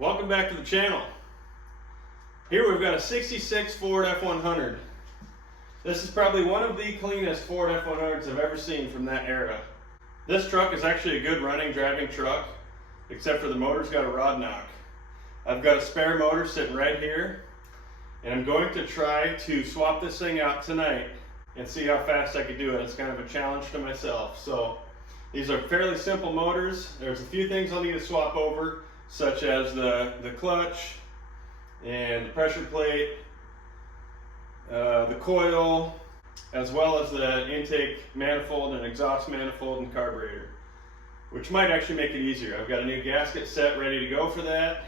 Welcome back to the channel. Here we've got a 66 Ford F100. This is probably one of the cleanest Ford F100s I've ever seen from that era. This truck is actually a good running, driving truck, except for the motor's got a rod knock. I've got a spare motor sitting right here, and I'm going to try to swap this thing out tonight and see how fast I can do it. It's kind of a challenge to myself. So these are fairly simple motors. There's a few things I'll need to swap over, such as the clutch and the pressure plate, the coil, as well as the intake manifold and exhaust manifold and carburetor, which might actually make it easier. I've got a new gasket set ready to go for that.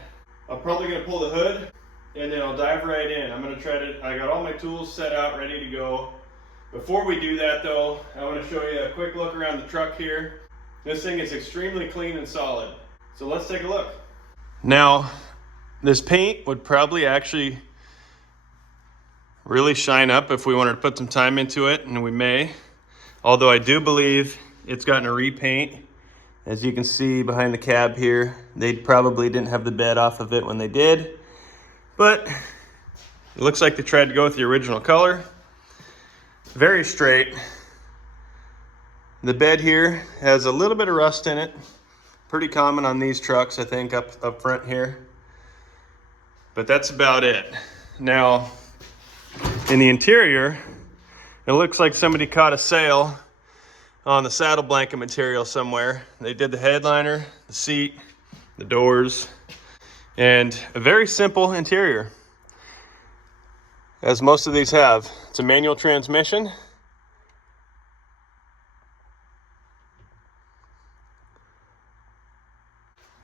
I'm probably going to pull the hood and then I'll dive right in. I got all my tools set out ready to go. Before we do that though, I want to show you a quick look around the truck here. This thing is extremely clean and solid. So let's take a look. Now, this paint would probably actually really shine up if we wanted to put some time into it, and we may. Although I do believe it's gotten a repaint. As you can see behind the cab here, they probably didn't have the bed off of it when they did. But it looks like they tried to go with the original color. Very straight. The bed here has a little bit of rust in it. Pretty common on these trucks, I think, up front here. But that's about it. Now, in the interior, it looks like somebody caught a sale on the saddle blanket material somewhere. They did the headliner, the seat, the doors, and a very simple interior, as most of these have. It's a manual transmission.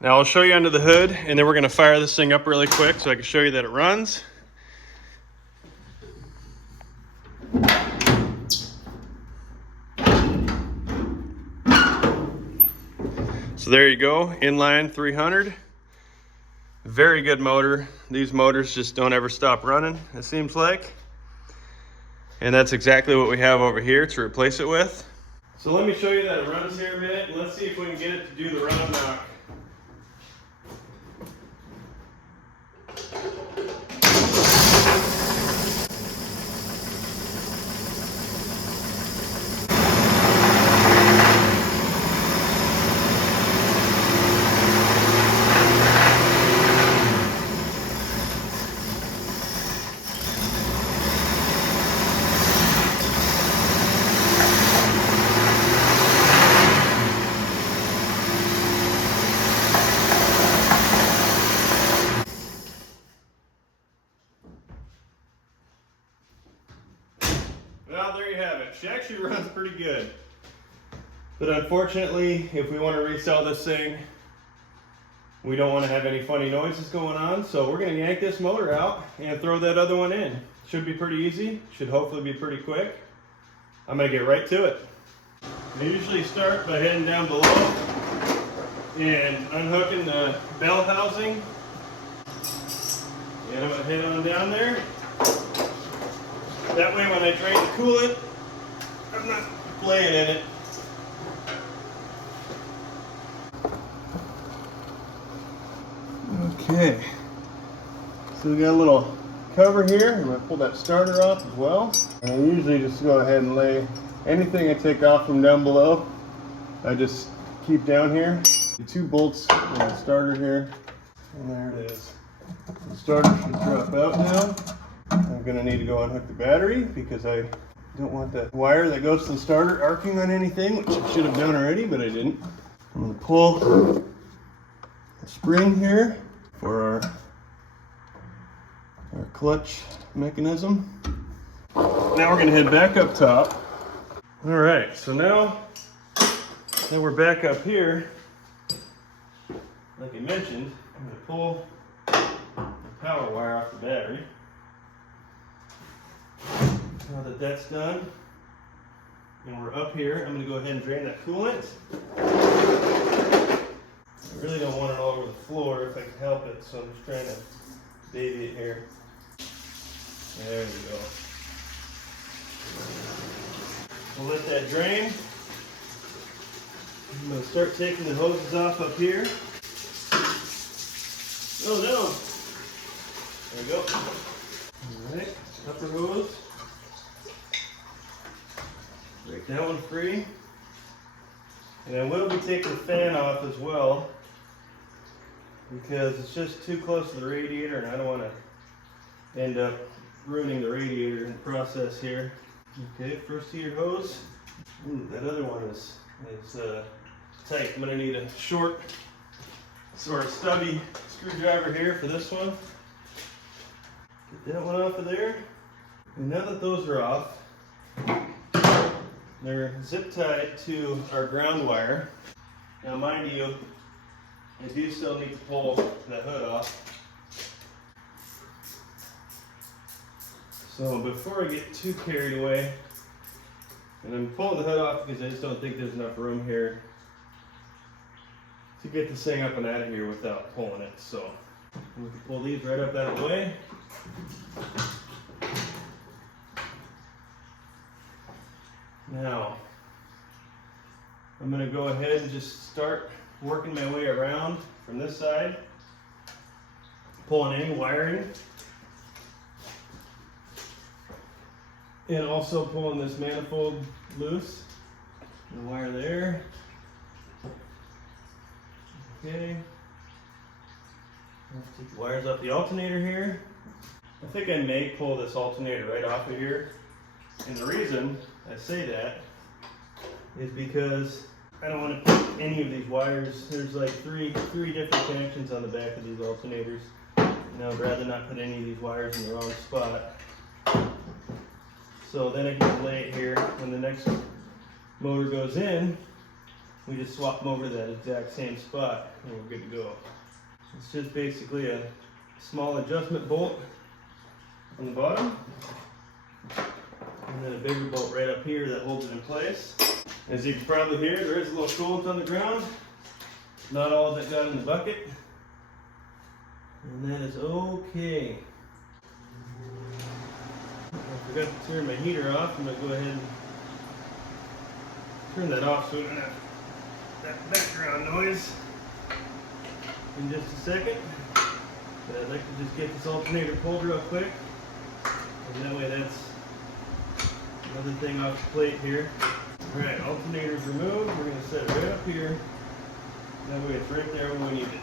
Now I'll show you under the hood, and then we're going to fire this thing up really quick so I can show you that it runs. So there you go, inline 300. Very good motor. These motors just don't ever stop running, it seems like. And that's exactly what we have over here to replace it with. So let me show you that it runs here a minute, and let's see if we can get it to do the rod knock. Well, there you have it. She actually runs pretty good. But unfortunately, if we want to resell this thing, we don't want to have any funny noises going on. So we're going to yank this motor out and throw that other one in. Should be pretty easy. Should hopefully be pretty quick. I'm going to get right to it. I usually start by heading down below and unhooking the bell housing. And I'm going to head on down there. That way when I drain the coolant, I'm not laying in it. Okay, so we got a little cover here. I'm going to pull that starter off as well. And I usually just go ahead and lay anything I take off from down below, I just keep down here. The two bolts in the starter here, and there it is. The starter should drop out now. I'm going to need to go unhook the battery because I don't want that wire that goes to the starter arcing on anything, which I should have done already, but I didn't. I'm going to pull the spring here for our clutch mechanism. Now we're going to head back up top. All right, so now that we're back up here, like I mentioned, I'm going to pull the power wire off the battery. Now that that's done, and we're up here, I'm going to go ahead and drain that coolant. I really don't want it all over the floor if I can help it, so I'm just trying to baby it here. There we go. We'll let that drain. I'm going to start taking the hoses off up here. Oh no. There we go. Alright, upper hose. Break that one free. And I will be taking the fan off as well, because it's just too close to the radiator and I don't want to end up ruining the radiator in the process here. Okay, first heater hose. Ooh, that other one is tight. I'm going to need a short, sort of stubby screwdriver here for this one. Get that one off of there. And now that those are off, they're zip tied to our ground wire. Now mind you, I do still need to pull the hood off. So before I get too carried away, and I'm pulling the hood off because I just don't think there's enough room here to get this thing up and out of here without pulling it. So we can pull these right up out of the way. Now, I'm going to go ahead and just start working my way around from this side, pulling any wiring, and also pulling this manifold loose. The wire there. Okay. Let's take the wires off the alternator here. I think I may pull this alternator right off of here. And the reason I say that is because I don't want to put any of these wires. There's like three different connections on the back of these alternators. And I'd rather not put any of these wires in the wrong spot. So then I can lay it here. When the next motor goes in, we just swap them over to that exact same spot and we're good to go. It's just basically a small adjustment bolt on the bottom. And then a bigger bolt right up here that holds it in place. As you can probably hear, there is a little coolant on the ground. Not all of it got in the bucket. And that is okay. I forgot to turn my heater off. I'm going to go ahead and turn that off so we don't have that background noise in just a second. But I'd like to just get this alternator pulled real quick. And that way that's another thing off the plate here. Alright, alternator's removed. We're going to set it right up here. That way it's right there when we need it.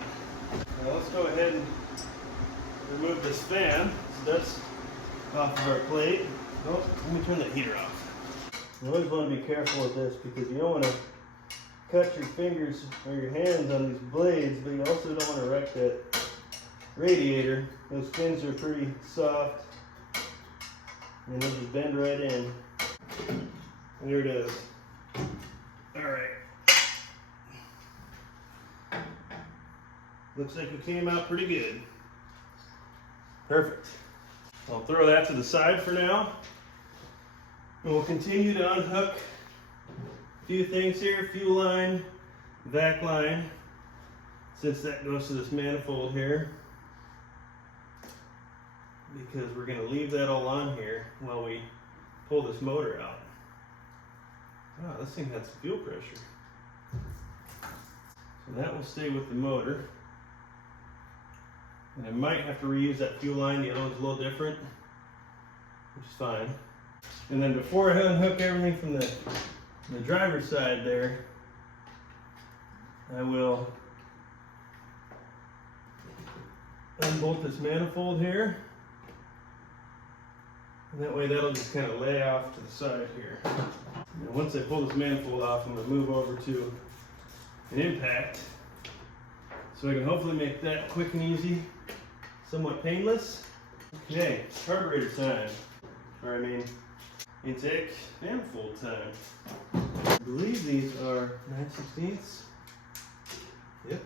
Now let's go ahead and remove this fan. So that's off of our plate. Oh, let me turn the heater off. You always want to be careful with this because you don't want to cut your fingers or your hands on these blades, but you also don't want to wreck that radiator. Those fins are pretty soft and they'll just bend right in. And there it is. Alright. Looks like it came out pretty good. Perfect. I'll throw that to the side for now. And we'll continue to unhook a few things here. Fuel line, vac line, since that goes to this manifold here. Because we're going to leave that all on here while we pull this motor out. Wow, this thing had some fuel pressure. So that will stay with the motor. And I might have to reuse that fuel line. The other one's a little different, which is fine. And then before I unhook everything from the driver's side there, I will unbolt this manifold here. And that way that'll just kind of lay off to the side here. And once I pull this manifold off, I'm going to move over to an impact. So I can hopefully make that quick and easy, somewhat painless. Okay, carburetor time. Or I mean, intake manifold time. I believe these are 9/16. Yep.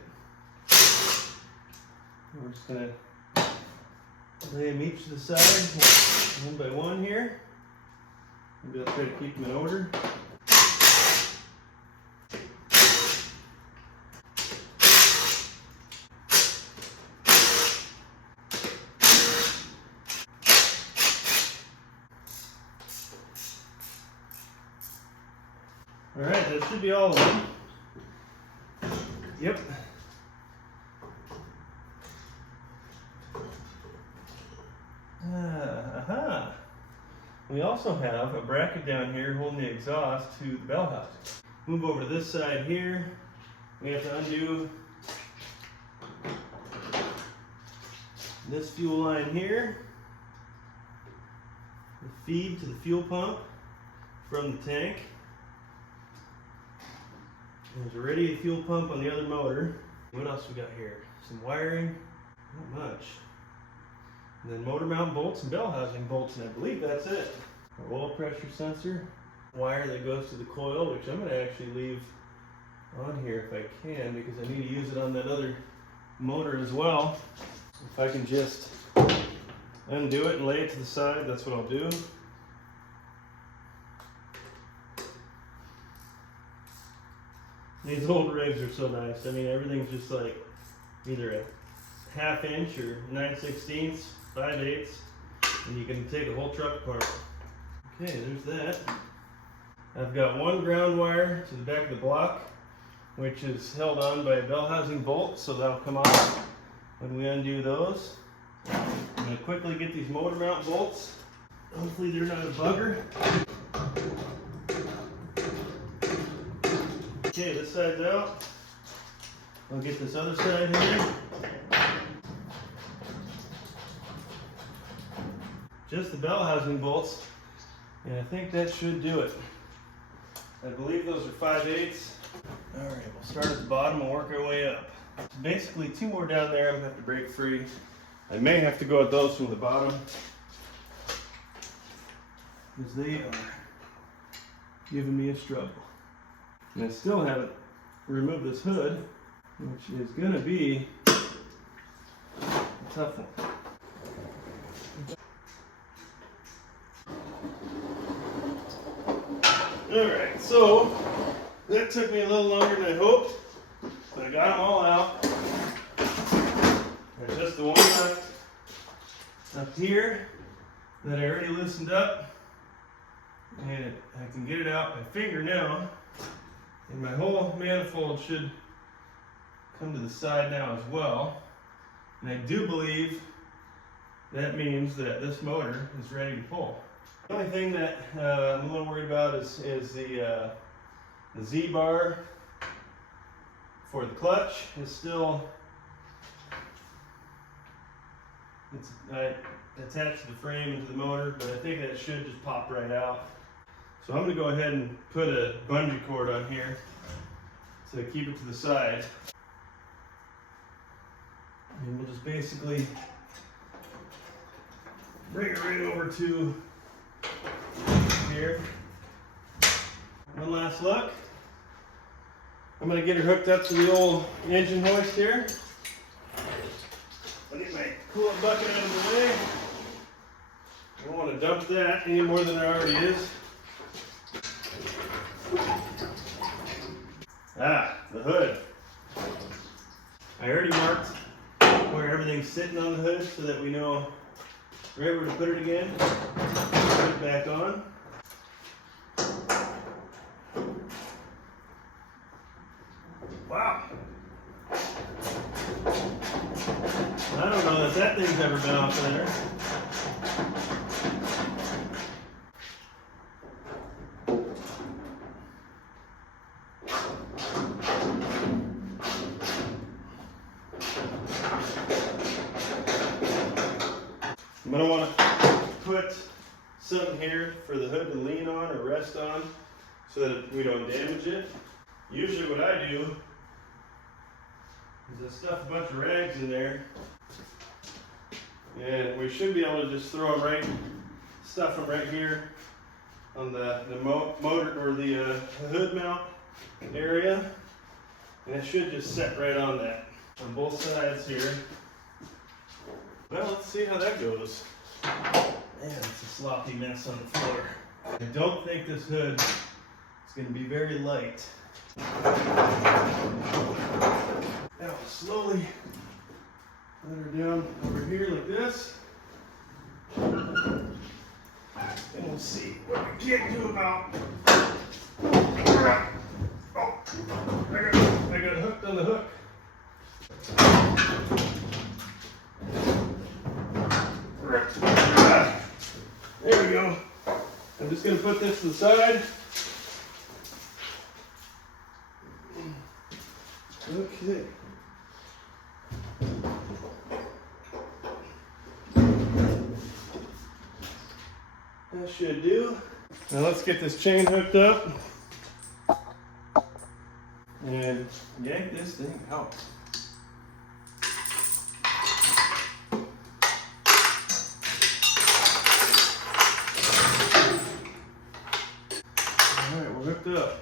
We're just going to lay them each to the side, one by one here. Maybe I'll try to keep them in order. Alright, that should be all of them. Yep. We also have a bracket down here holding the exhaust to the bell housing. Move over to this side here. We have to undo this fuel line here. The feed to the fuel pump from the tank. There's already a fuel pump on the other motor. What else we got here? Some wiring, not much. And then motor mount bolts and bell housing bolts, and I believe that's it. Our oil pressure sensor, wire that goes to the coil, which I'm going to actually leave on here if I can, because I need to use it on that other motor as well. If I can just undo it and lay it to the side, that's what I'll do. These old rigs are so nice. I mean, everything's just like either a 1/2 inch or 9/16, 5/8, and you can take a whole truck apart. Okay, there's that. I've got one ground wire to the back of the block, which is held on by a bell housing bolt, so that'll come off when we undo those. I'm going to quickly get these motor mount bolts. Hopefully they're not a bugger. Okay, this side's out. I'll get this other side here. Just the bell housing bolts, and I think that should do it. I believe those are 5/8. All right, we'll start at the bottom and work our way up. So basically 2 more down there I'm gonna have to break free. I may have to go at those from the bottom, because they are giving me a struggle. And I still haven't removed this hood, which is gonna be a tough one. Alright, so that took me a little longer than I hoped, but I got them all out. There's just the one left up here that I already loosened up, and I can get it out by finger now, and my whole manifold should come to the side now as well. And I do believe that means that this motor is ready to pull. The only thing that I'm a little worried about is the Z-bar for the clutch is still, it's attached to the frame into the motor, but I think that should just pop right out. So I'm going to go ahead and put a bungee cord on here to keep it to the side. And we'll just basically bring it right over to here. One last look. I'm going to get her hooked up to the old engine hoist here. I'll get my coolant bucket out of the way. I don't want to dump that any more than there already is. The hood. I already marked where everything's sitting on the hood so that we know right where to put it again. Put it back on. Wow. I don't know that that thing's ever been off there. I'm going to want to put something here for the hood to lean on or rest on so that we don't damage it. Usually what I do is I stuff a bunch of rags in there, and we should be able to just throw them stuff them right here on the motor or the hood mount area, and it should just set right on that on both sides here. Well, let's see how that goes. Man, it's a sloppy mess on the floor. I don't think this hood is going to be very light. Now we'll slowly put her down over here like this. And we'll see what we can do about. Oh, I got hooked on the hook. There we go. I'm just going to put this to the side. Okay. That should do. Now let's get this chain hooked up and yank this thing out. Alright, we're hooked up.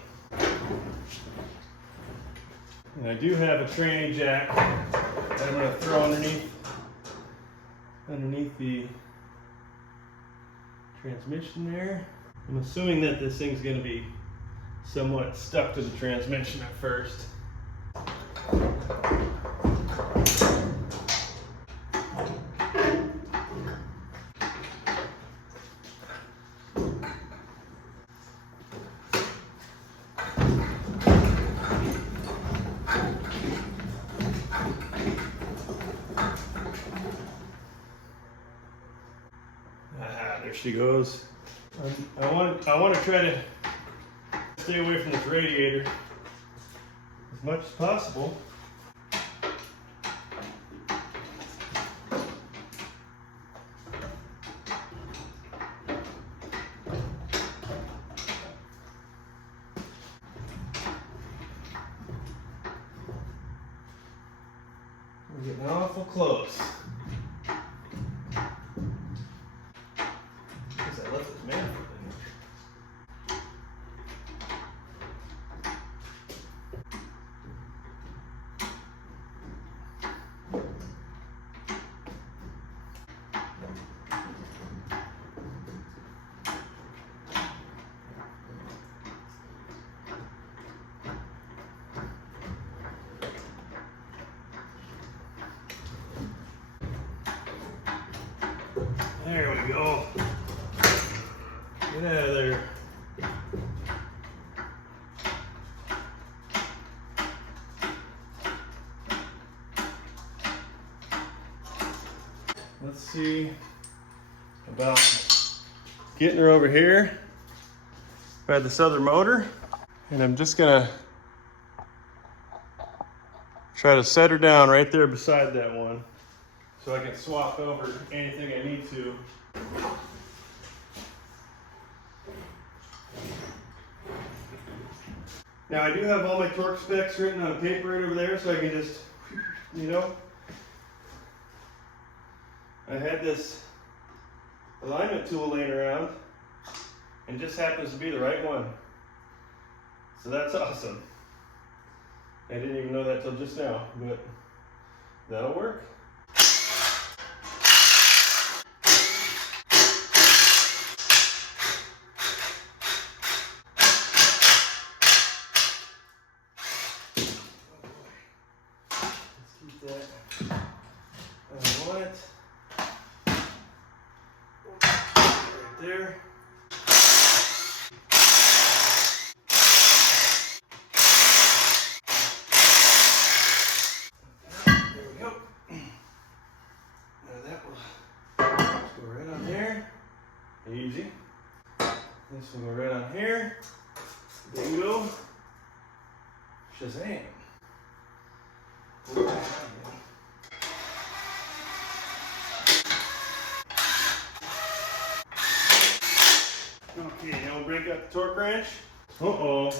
And I do have a tranny jack that I'm going to throw underneath the transmission there. I'm assuming that this thing's going to be somewhat stuck to the transmission at first. There she goes. I want to try to stay away from this radiator as much as possible. We're getting awful close. There we go. Get out of there. Let's see about getting her over here by this other motor. And I'm just gonna try to set her down right there beside that one, so I can swap over anything I need to. Now I do have all my torque specs written on paper right over there, so I can just, you know. I had this alignment tool laying around, and just happens to be the right one. So that's awesome. I didn't even know that till just now, but that'll work. There. There we go. Now that will go right on there. Easy. This will go right on here. Bingo. Shazam. Okay, now we'll break up the torque wrench. Uh-oh.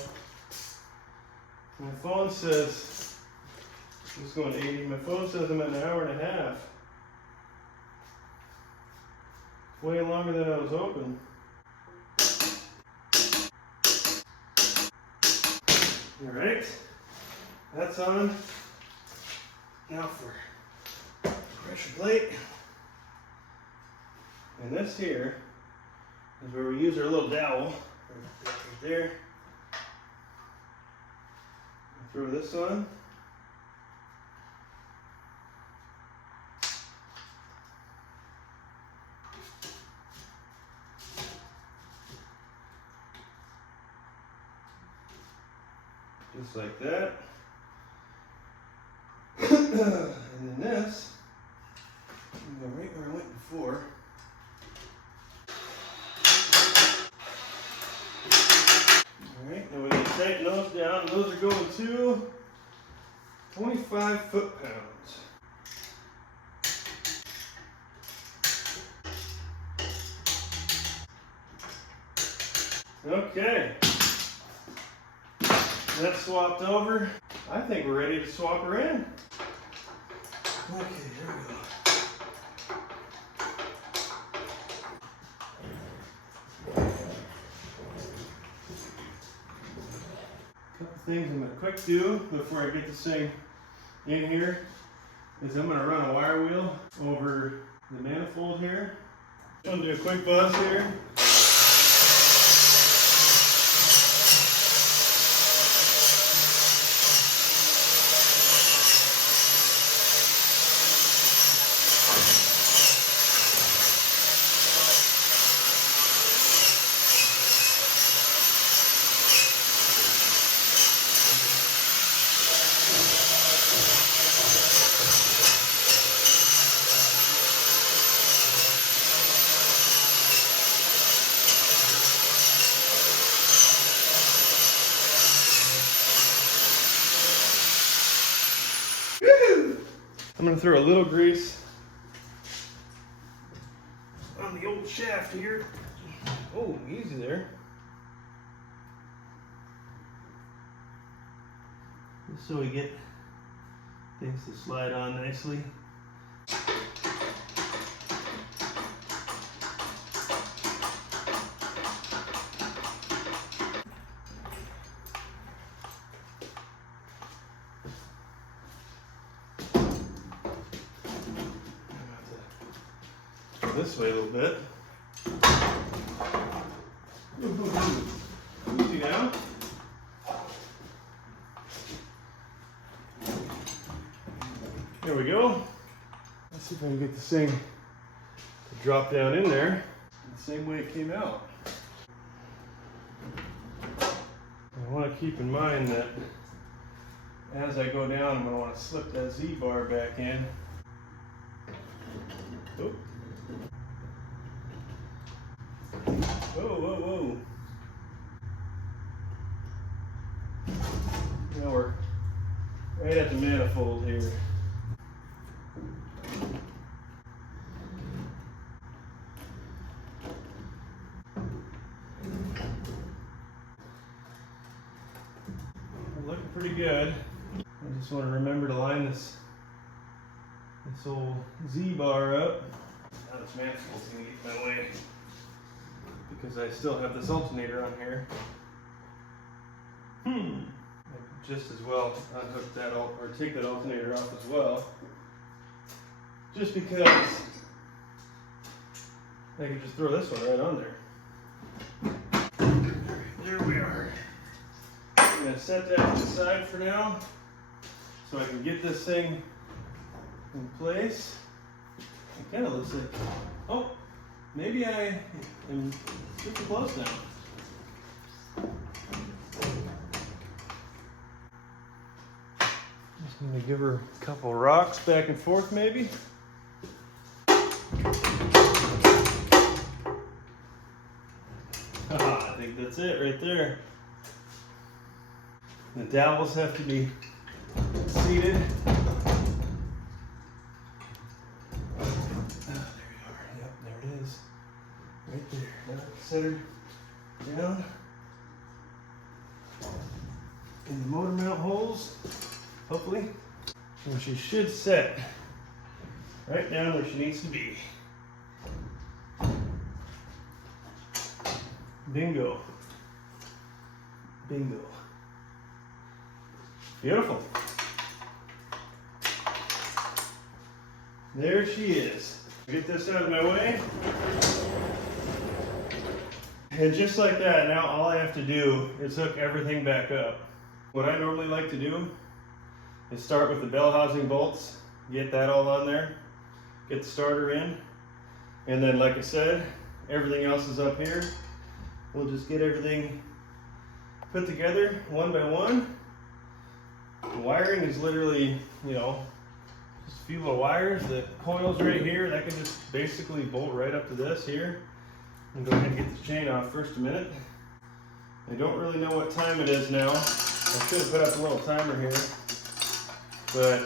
My phone says, it's going 80. My phone says I'm at an hour and a half. Way longer than I was hoping. All right, that's on. Now for pressure plate. And this here is where we use our little dowel. Right there. Throw this on. Just like that. And then this, I'm going to go right where I went before. on, and those are going to 25 foot-pounds. Okay, that's swapped over. I think we're ready to swap her in. Okay, here we go. Couple things I'm going to quick do before I get this thing in here is I'm going to run a wire wheel over the manifold here. I'm going to do a quick buzz here. I'm going to throw a little grease on the old shaft here. Oh, easy there. Just so we get things to slide on nicely. This way a little bit. Easy now. There we go. Let's see if I can get this thing to drop down in there the same way it came out. I want to keep in mind that as I go down, I'm going to want to slip that Z-bar back in. Oh. Whoa, whoa, whoa. Now we're right at the manifold here. We're looking pretty good. I just want to remember to line this old Z-bar up. Now this manifold's going to get in my way, because I still have this alternator on here. I could just as well unhook that or take that alternator off as well. Just because I could just throw this one right on there. There we are. I'm going to set that to the side for now so I can get this thing in place. It kind of looks like, oh, maybe I am super close now. Just going to give her a couple rocks back and forth maybe. I think that's it right there. The dowels have to be seated. Right there. Now set her down in the motor mount holes, hopefully. And she should set right down where she needs to be. Bingo. Bingo. Beautiful. There she is. Get this out of my way. And just like that, now all I have to do is hook everything back up. What I normally like to do is start with the bell housing bolts, get that all on there, get the starter in, and then like I said, everything else is up here. We'll just get everything put together one by one. The wiring is literally, just a few little wires. The coil's right here. That can just basically bolt right up to this here. And go ahead and get the chain off first a minute. I don't really know what time it is now. I should have put up a little timer here, but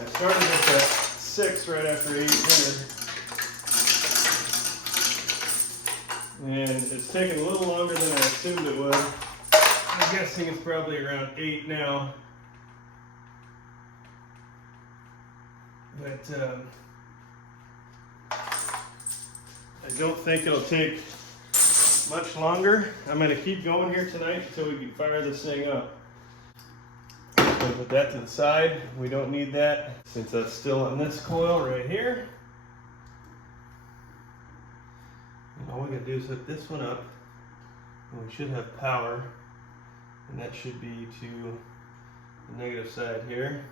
I started this at 6 right after 8 dinner, and it's taken a little longer than I assumed it would. I'm guessing it's probably around 8 now, but I don't think it'll take much longer. I'm going to keep going here tonight until we can fire this thing up. So put that to the side. We don't need that since that's still on this coil right here. And all we got to do is hook this one up, and we should have power, and that should be to the negative side here.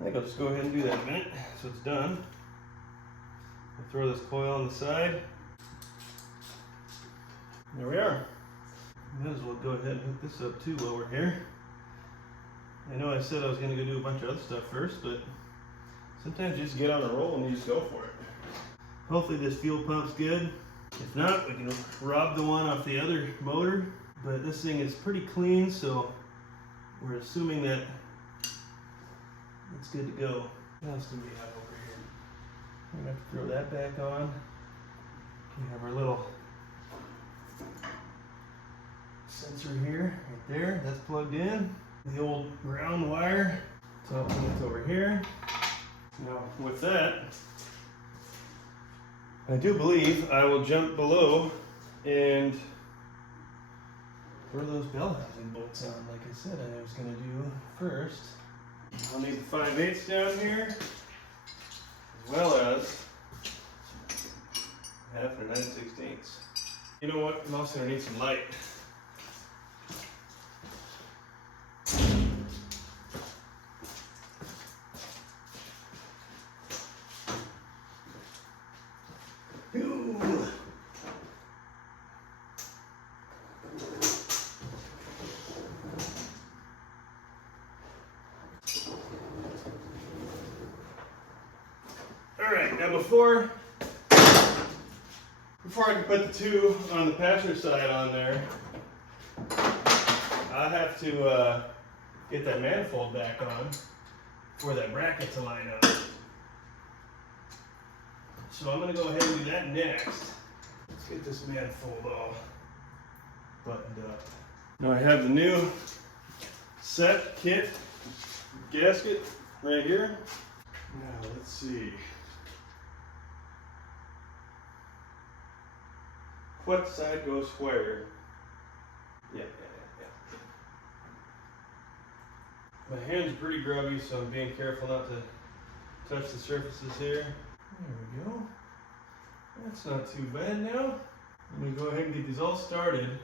I think I'll just go ahead and do that in a minute so it's done. I'll throw this coil on the side. There we are. Might as well go ahead and hook this up too while we're here. I know I said I was going to go do a bunch of other stuff first, but sometimes you just get on a roll and you just go for it. Hopefully this fuel pump's good. If not, we can rob the one off the other motor, but this thing is pretty clean, so we're assuming that it's good to go. What else do we have over here? We're going to have to throw that back on. We have our little sensor here, right there, that's plugged in. The old ground wire, top one's over here. Now with that, I do believe I will jump below and throw those bell housing bolts on like I said I was going to do first. I'll need the 5/8 down here, as well as 1/2 or 9/16. You know what, I'm also going to need some light. Alright, now before I can put the two on the passenger side on there, I have to get that manifold back on for that bracket to line up. So I'm going to go ahead and do that next. Let's get this manifold all buttoned up. Now I have the new set kit gasket right here. Now let's see. What side goes where? Yeah. My hands are pretty grubby, so I'm being careful not to touch the surfaces here. There we go. That's not too bad now. I'm going to go ahead and get these all started,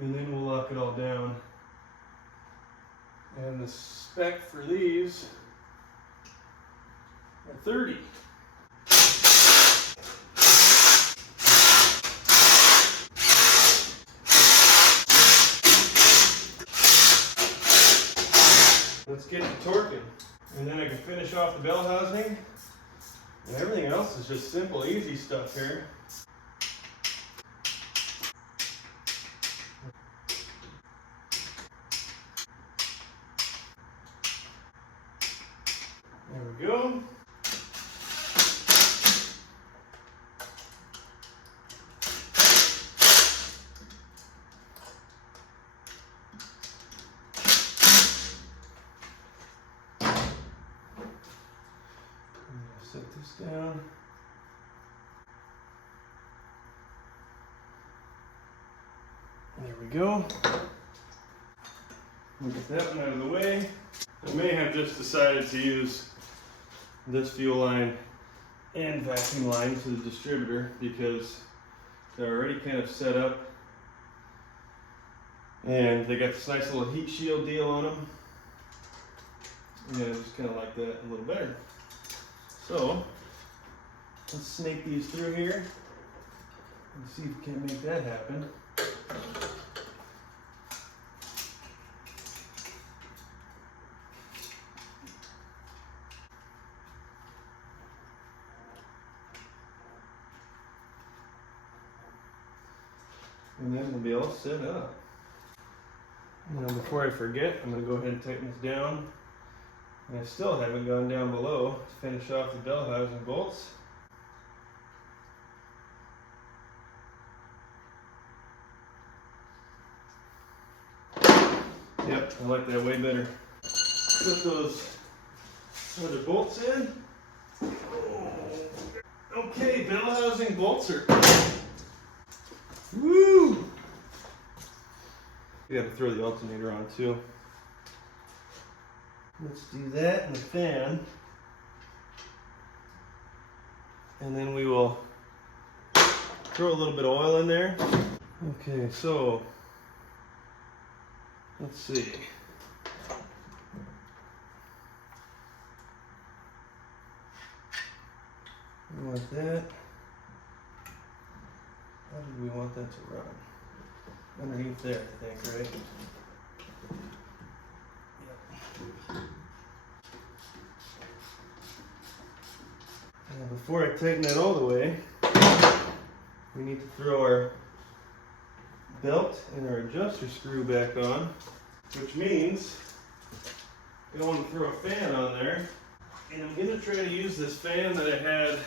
and then we'll lock it all down. And the spec for these are 30. Let's get to torquing, and then I can finish off the bell housing, and everything else is just simple, easy stuff here. There we go. Set this down. There we go. We'll get that one out of the way. I may have just decided to use this fuel line and vacuum line to the distributor because they're already kind of set up and they got this nice little heat shield deal on them. Yeah, I just kind of like that a little better. So let's snake these through here and see if we can make that happen. And then we'll be all set up. Now before I forget, I'm going to go ahead and tighten this down. And I still haven't gone down below to finish off the bell housing bolts. Yep, I like that way better. Put those other bolts in. Okay, bell housing bolts are. Woo! You got to throw the alternator on too. Let's do that and the fan. And then we will throw a little bit of oil in there. Okay, so let's see. We want that. How did we want that to run? Underneath there, I think, right? Yep. Now before I tighten that all the way, we need to throw our belt and our adjuster screw back on, which means I want to throw a fan on there. And I'm going to try to use this fan that I had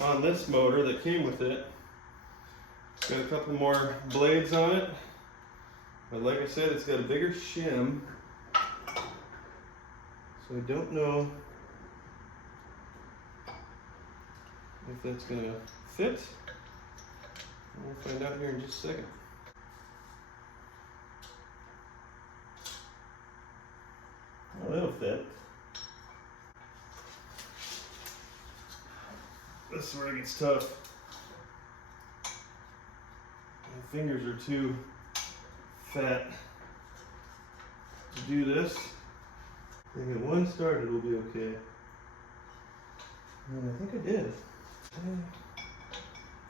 on this motor that came with it. It's got a couple more blades on it, but like I said, it's got a bigger shim, so I don't know if that's going to fit. We'll find out here in just a second. Oh, that'll fit. This is where it gets tough. My fingers are too fat to do this. If I get one started, we'll be okay. And I think I did. Okay.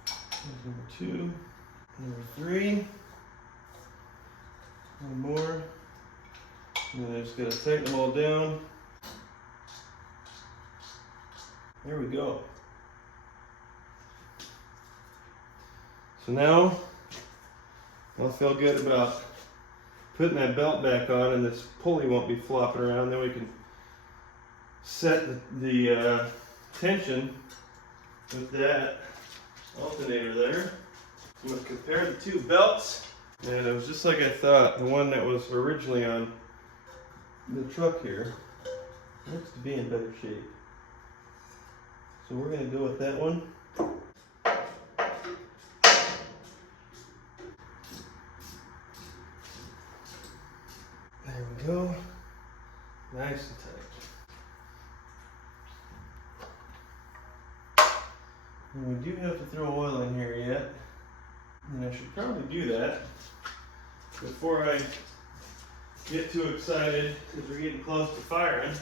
There's number 2, number 3, one more. And then I just gotta tighten them all down. There we go. So now I'll feel good about putting that belt back on, and this pulley won't be flopping around. Then we can set the tension with that alternator there. I'm going to compare the two belts, and it was just like I thought. The one that was originally on the truck here looks to be in better shape. So we're going to go with that one. There we go. Nice and tight. And we do have to throw oil in here yet. And I should probably do that before I get too excited because we're getting close to firing.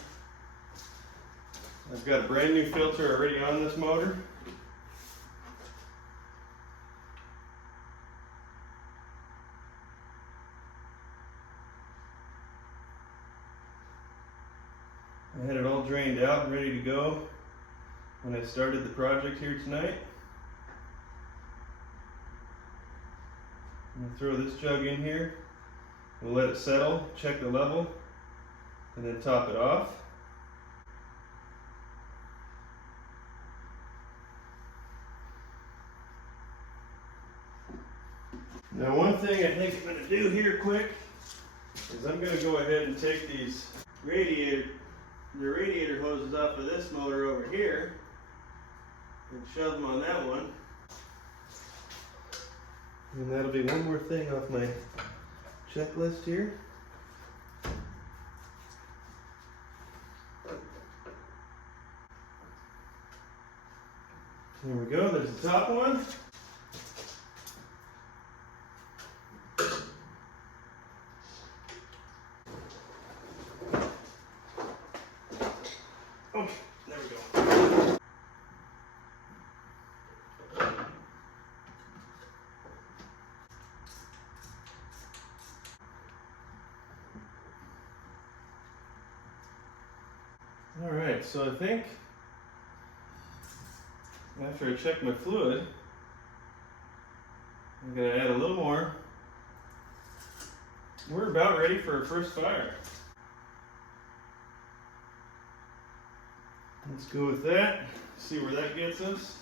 I've got a brand new filter already on this motor. I had it all drained out and ready to go when I started the project here tonight. I'm going to throw this jug in here. We'll let it settle, check the level, and then top it off. Now one thing I think I'm going to do here quick is I'm going to go ahead and take these radiator hoses off of this motor over here and shove them on that one. And that'll be one more thing off my checklist here. There we go, there's the top one. Okay, there we go. All right, so I think after I check my fluid, I'm going to add a little more We're about ready for our first fire. Let's go with that, see where that gets us.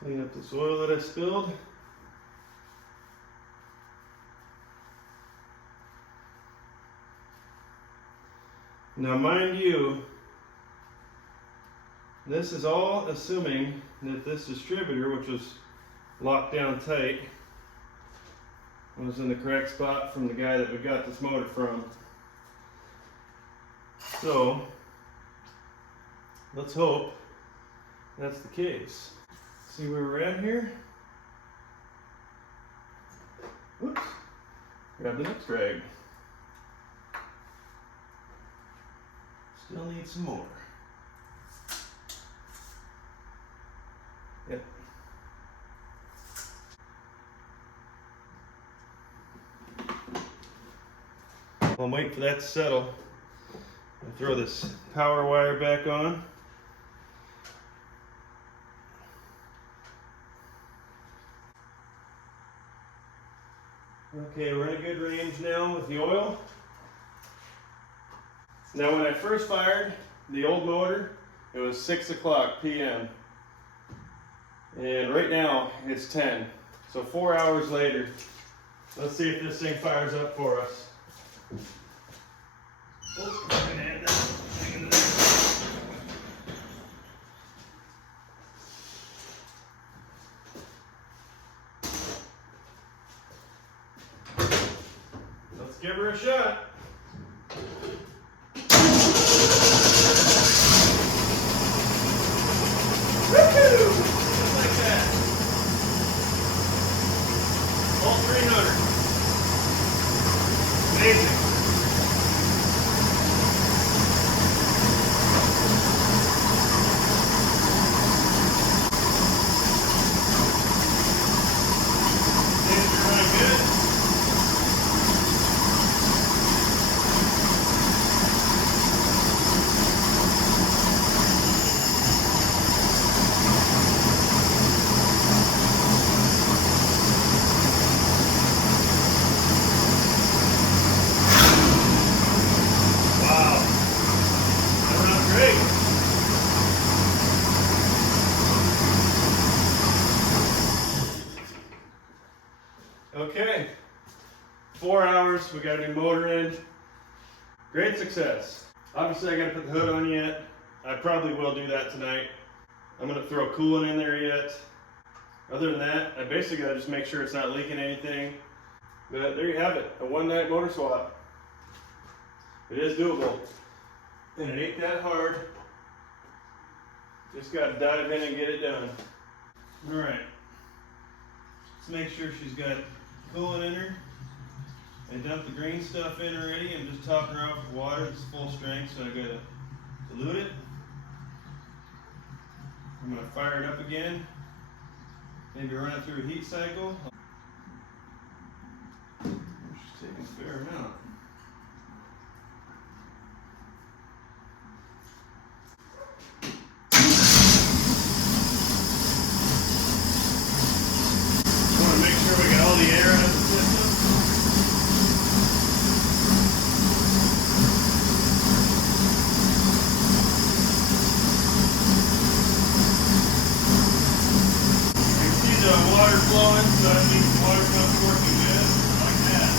Clean up this oil that I spilled. Now mind you, this is all assuming that this distributor, which was locked down tight, was in the correct spot from the guy that we got this motor from. So, let's hope that's the case. See where we're at here? Oops. Grab the next drag. Still need some more. Yep. While I'm waiting for that to settle, I'll throw this power wire back on. Okay, we're in a good range now with the oil. Now when I first fired the old motor, it was 6 o'clock p.m. And right now it's 10. So 4 hours later, let's see if this thing fires up for us. Oh, I'm gonna add that thing into there. Let's give her a shot. Woohoo! Just like that. All 300. Amazing. Things are running good. Okay, 4 hours, we got a new motor in. Great success. Obviously I gotta put the hood on yet. I probably will do that tonight. I'm gonna throw coolant in there yet. Other than that, I basically gotta just make sure it's not leaking anything. But there you have it, a one-night motor swap. It is doable. And it ain't that hard. Just gotta dive in and get it done. All right, let's make sure she's got coolant in her. I dumped the green stuff in already. I'm just topping her off with water. It's full strength, so I gotta dilute it. I'm gonna fire it up again. Maybe run it through a heat cycle. She's taking a fair amount. Water flowing, so that means the water pump's working good, like that.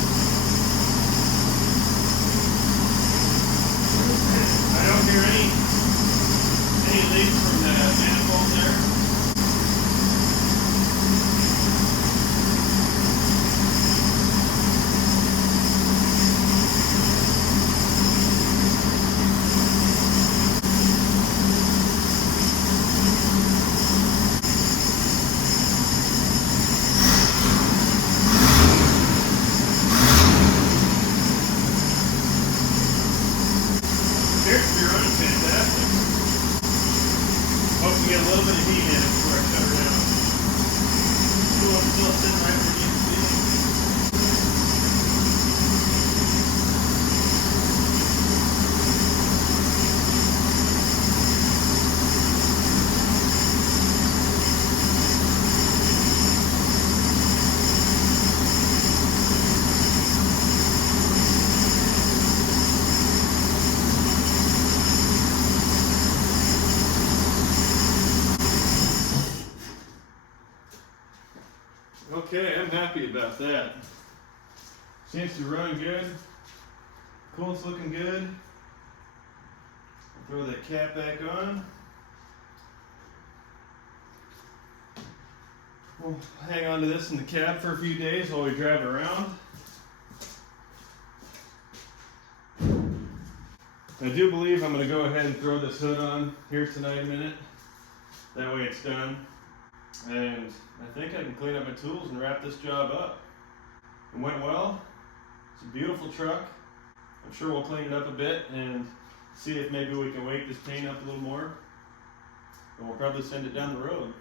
happy about that. Seems to run good. Cool's looking good. Throw that cap back on. We'll hang on to this in the cab for a few days while we drive it around. I do believe I'm going to go ahead and throw this hood on here tonight in a minute. That way it's done. And I think I can clean up my tools and wrap this job up. It went well. It's a beautiful truck. I'm sure we'll clean it up a bit and see if maybe we can wake this paint up a little more. And we'll probably send it down the road.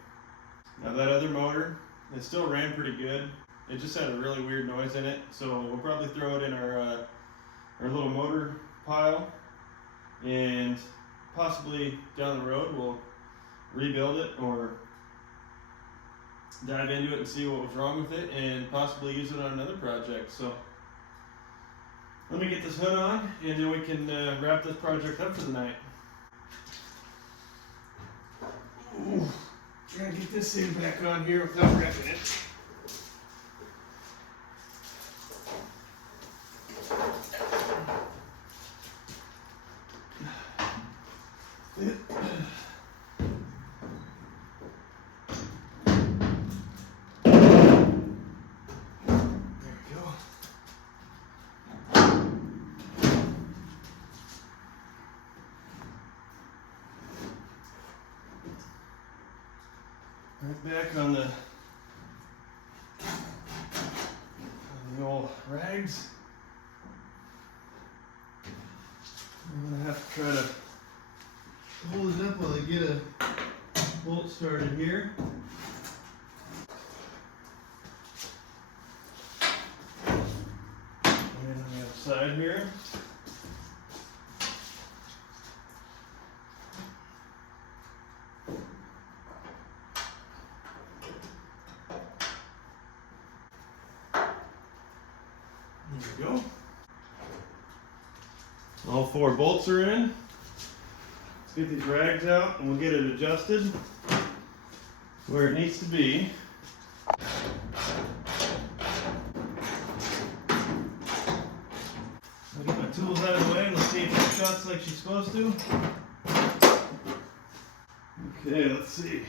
Now that other motor, it still ran pretty good. It just had a really weird noise in it. So we'll probably throw it in our little motor pile. And possibly down the road we'll rebuild it or dive into it and see what was wrong with it and possibly use it on another project. So let me get this hood on and then we can wrap this project up for the night. Ooh, try to get this thing back on here without wrapping it. Right back on the old rags. I'm gonna have to try to hold it up while I get a bolt started here. And on the other side here. There we go. All 4 bolts are in. Let's get these rags out and we'll get it adjusted where it needs to be. I'll get my tools out of the way and let's see if it shuts like she's supposed to. Okay, let's see.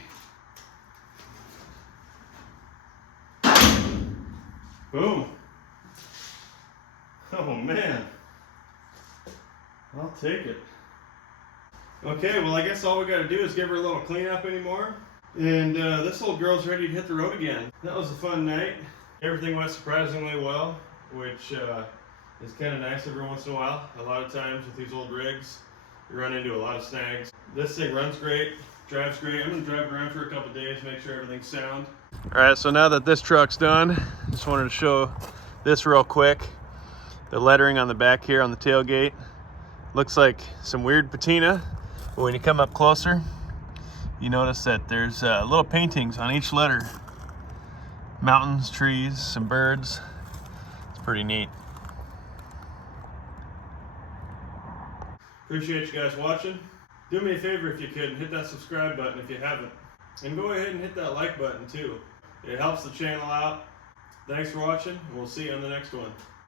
Boom. Oh man, I'll take it. Okay, well I guess all we got to do is give her a little cleanup anymore. And this old girl's ready to hit the road again. That was a fun night. Everything went surprisingly well, which is kind of nice every once in a while. A lot of times with these old rigs, you run into a lot of snags. This thing runs great, drives great. I'm going to drive it around for a couple days, make sure everything's sound. Alright, so now that this truck's done, just wanted to show this real quick. The lettering on the back here on the tailgate looks like some weird patina, but when you come up closer, you notice that there's little paintings on each letter. Mountains, trees, some birds. It's pretty neat. Appreciate you guys watching. Do me a favor if you could, hit that subscribe button if you haven't. And go ahead and hit that like button too. It helps the channel out. Thanks for watching, and we'll see you on the next one.